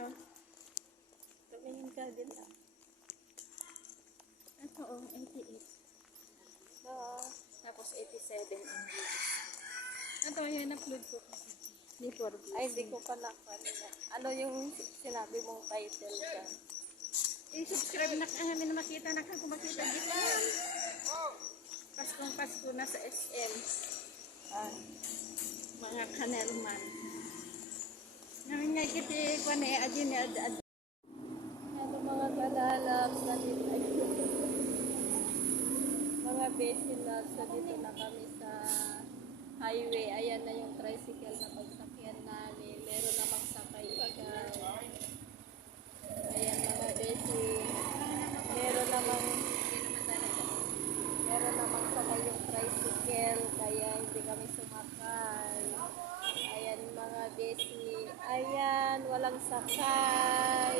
Oh. Tumingin ka din ah. Ito oh, 88. So, tapos 87 ang views. Ito, yan upload ko. Before this. Ay, hindi ko pa nakanina. Ano yung sinabi mong title ka? I-subscribe na kami na makita na kung makita dito. Paskong Pasko na sa SM. Ah, Mga kanelman. Namin nga kita ko na adin ad. ano mga kalalabs na dito? Ay, mga besinabs na dito na kami sa highway. Ayan na yung tricycle na pagsakyan namin. Meron namang sakay pa guys. Ayan mga besi. Meron namang sakay yung tricycle. Kaya hindi kami sumakay. Ayan mga besi. Ayan, walang sakay.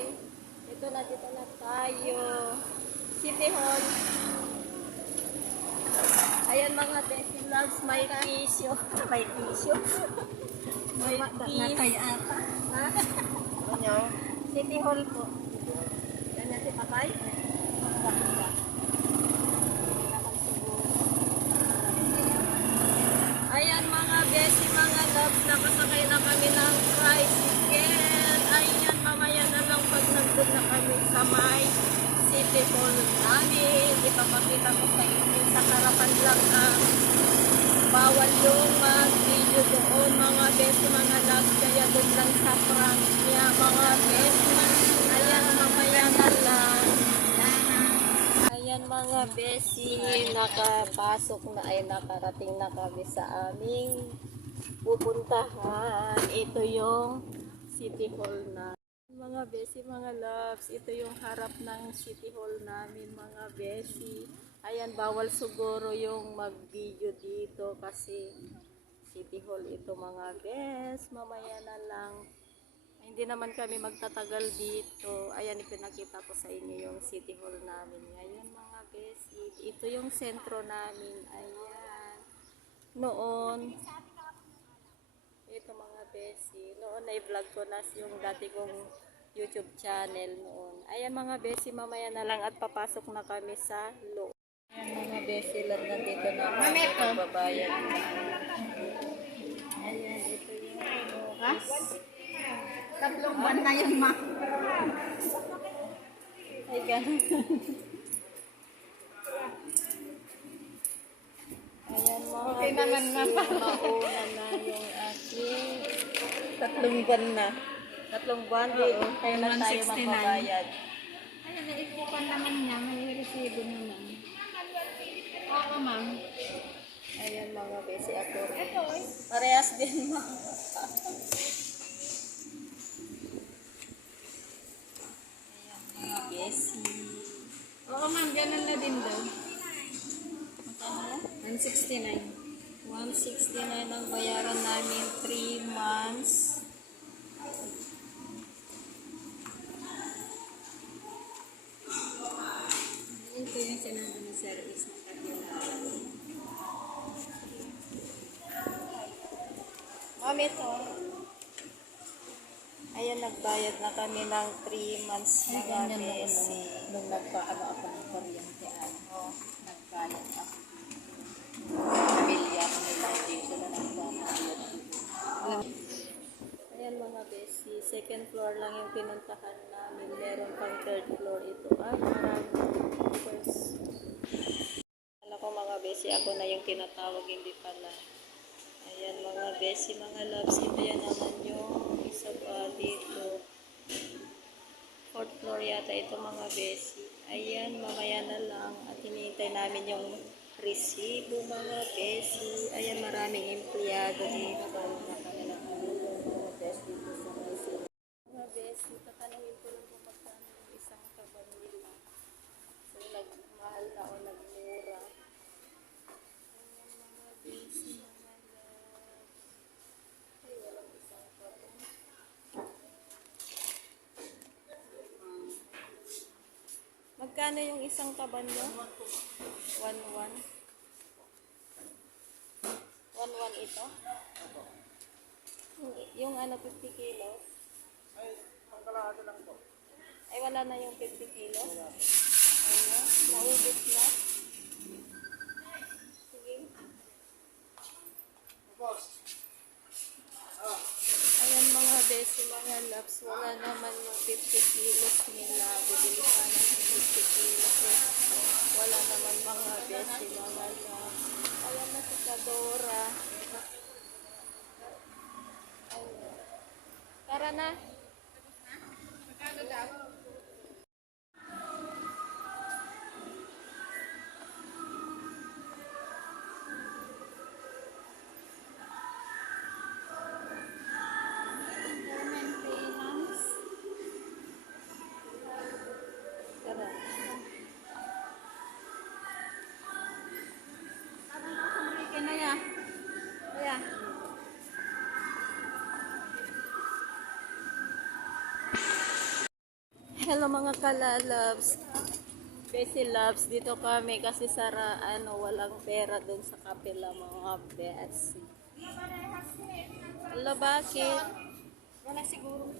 Ito na, dito na tayo. City Hall. Ayan mga besi loves, may tissue. May tissue. May Natay tissue. ata. Ha? Ano? City Hall po. Yan si Papay? Ayan mga besi, mga loves, nakasakay na kami ng tricycle. Ayan, mamaya na lang pag nandun na kami sa may City Hall namin. Ipapakita ko sa inyo sa harapan lang bawal yung mag-video doon mga besi, mga loves. Kaya doon lang sa front niya mga besi. Ayan, mamaya na lang. Ayan mga besi, nakapasok na ay nakarating na kami sa aming pupuntahan. Ito yung City Hall na. Mga besi, mga loves, ito yung harap ng City Hall namin mga besi. Ayan, bawal siguro yung mag-video dito kasi City Hall ito mga bes. Mamaya na lang. Hindi naman kami magtatagal dito. Ayan, ipinakita ko sa inyo yung City Hall namin. Ayan mga besi. Ito yung sentro namin. Ayan. Noon, ito mga besi. Noon na-vlog ko na yung dati kong YouTube channel noon. Ayan mga besi, mamaya na lang at papasok na kami sa loob. Ayan mga besi, nandito na kami magbabayad. Ayan, ito yung office. Tatlong buwan na yun, ma. Ay, ganun. Ayan mga Okay naman besi, na pala. mauna na yung aking Tatlong buwan na. 3 buwan. Kaya na tayo 169. magbabayad. Ay, naipupan naman niya. May resibo naman. Oo, ma'am. Ayan mga besi, ako. Parehas din mga. Ayan mga besi. Oo, ma'am. Ganun na din daw. Magkano? 169. 169 ang bayaran namin, 3 months. Ito yung sinabi ni Sir is na kabila. Mami, ito. Ayan, nagbayad na kami ng 3 months mga besi. Nung nagpaano ako ng kuryente, nagbayad ako. Pamilya ko nila, hindi sila nagbayad. Ayan mga besi, second floor lang yung pinuntahan namin. Meron pang third floor ito. Ay, marami. First. Alam ko mga besi, ako na yung tinatawag, hindi pala. Ayan mga besi, mga loves. Ito yan naman yung isa pa dito. Fourth floor yata ito mga besi. Ayan, mamaya na lang. At hinihintay namin yung resibo mga besi. Ayan, maraming empleyado dito. Mga besi, tatanungin ko lang kung magkano yung isang kaban nila. So, nagmahal na o nagmura. Ayan mga besi, mga loves. Ay, walang isang kaban. Magkano yung isang kaban nyo? 1-1. 1-1 ito? Yung ano, 50 kilos? Ay, wala na yung 50 kilos? Ayun, naubos na. Sige. Ayan mga besi, mga loves, wala naman yung 50 kilos nila. Bibili sana ng 50 kilos eh. Wala naman mga besi, mga loves. Ayan na si Kadora. Ayun. Tara na. Magkano daw? Maintenance. Tara. Parang kasambrikin na ya. Ayan. Hello mga kalalabs. Besi loves, dito kami kasi walang pera dun sa kapila mga besi. Hello, bakit? Wala siguro.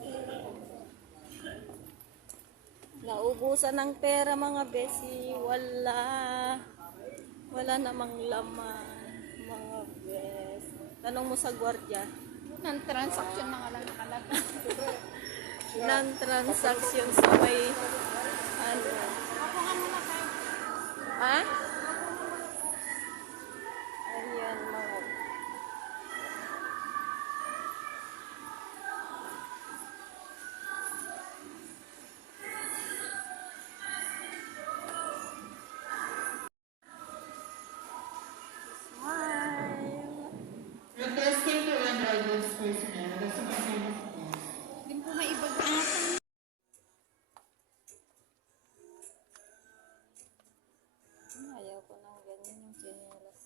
Naubusan ng pera mga besi. Wala. Wala namang laman mga besi. Tanong mo sa gwardiya. Nang transaction na nga lang nakalagay. Non-transaction sa may ano. Ako nga muna kayo. Ha? Ayan mga. Smile. Requesting to run drivers personnel, the superintendent. Hindi po may ibag ata. Ayaw ko ng ganyan yung chinelas.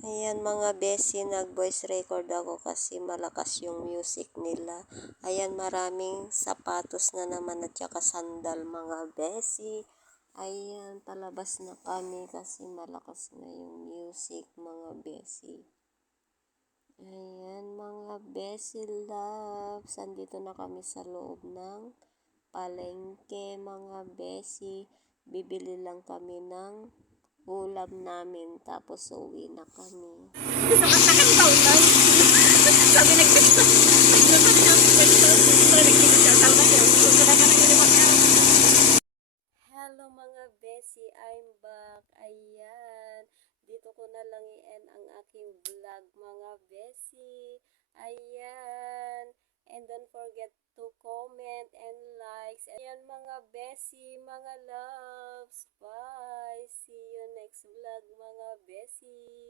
Ayan mga besi, nag-voice record ako kasi malakas yung music nila. Ayan, maraming sapatos na naman at saka sandal mga besi. Ayan, palabas na kami kasi malakas na yung music mga besi. Ayan mga besi loves, andito na kami sa loob ng palengke mga besi. Bibili lang kami ng ulam namin tapos uwi na kami. Hello mga besi, I'm back. Ayan, dito ko na lang i-end ang aking vlog mga besi. Ayan, and don't forget to comment and likes. Ayan mga besi, mga loves. Bye. See you next vlog mga besi.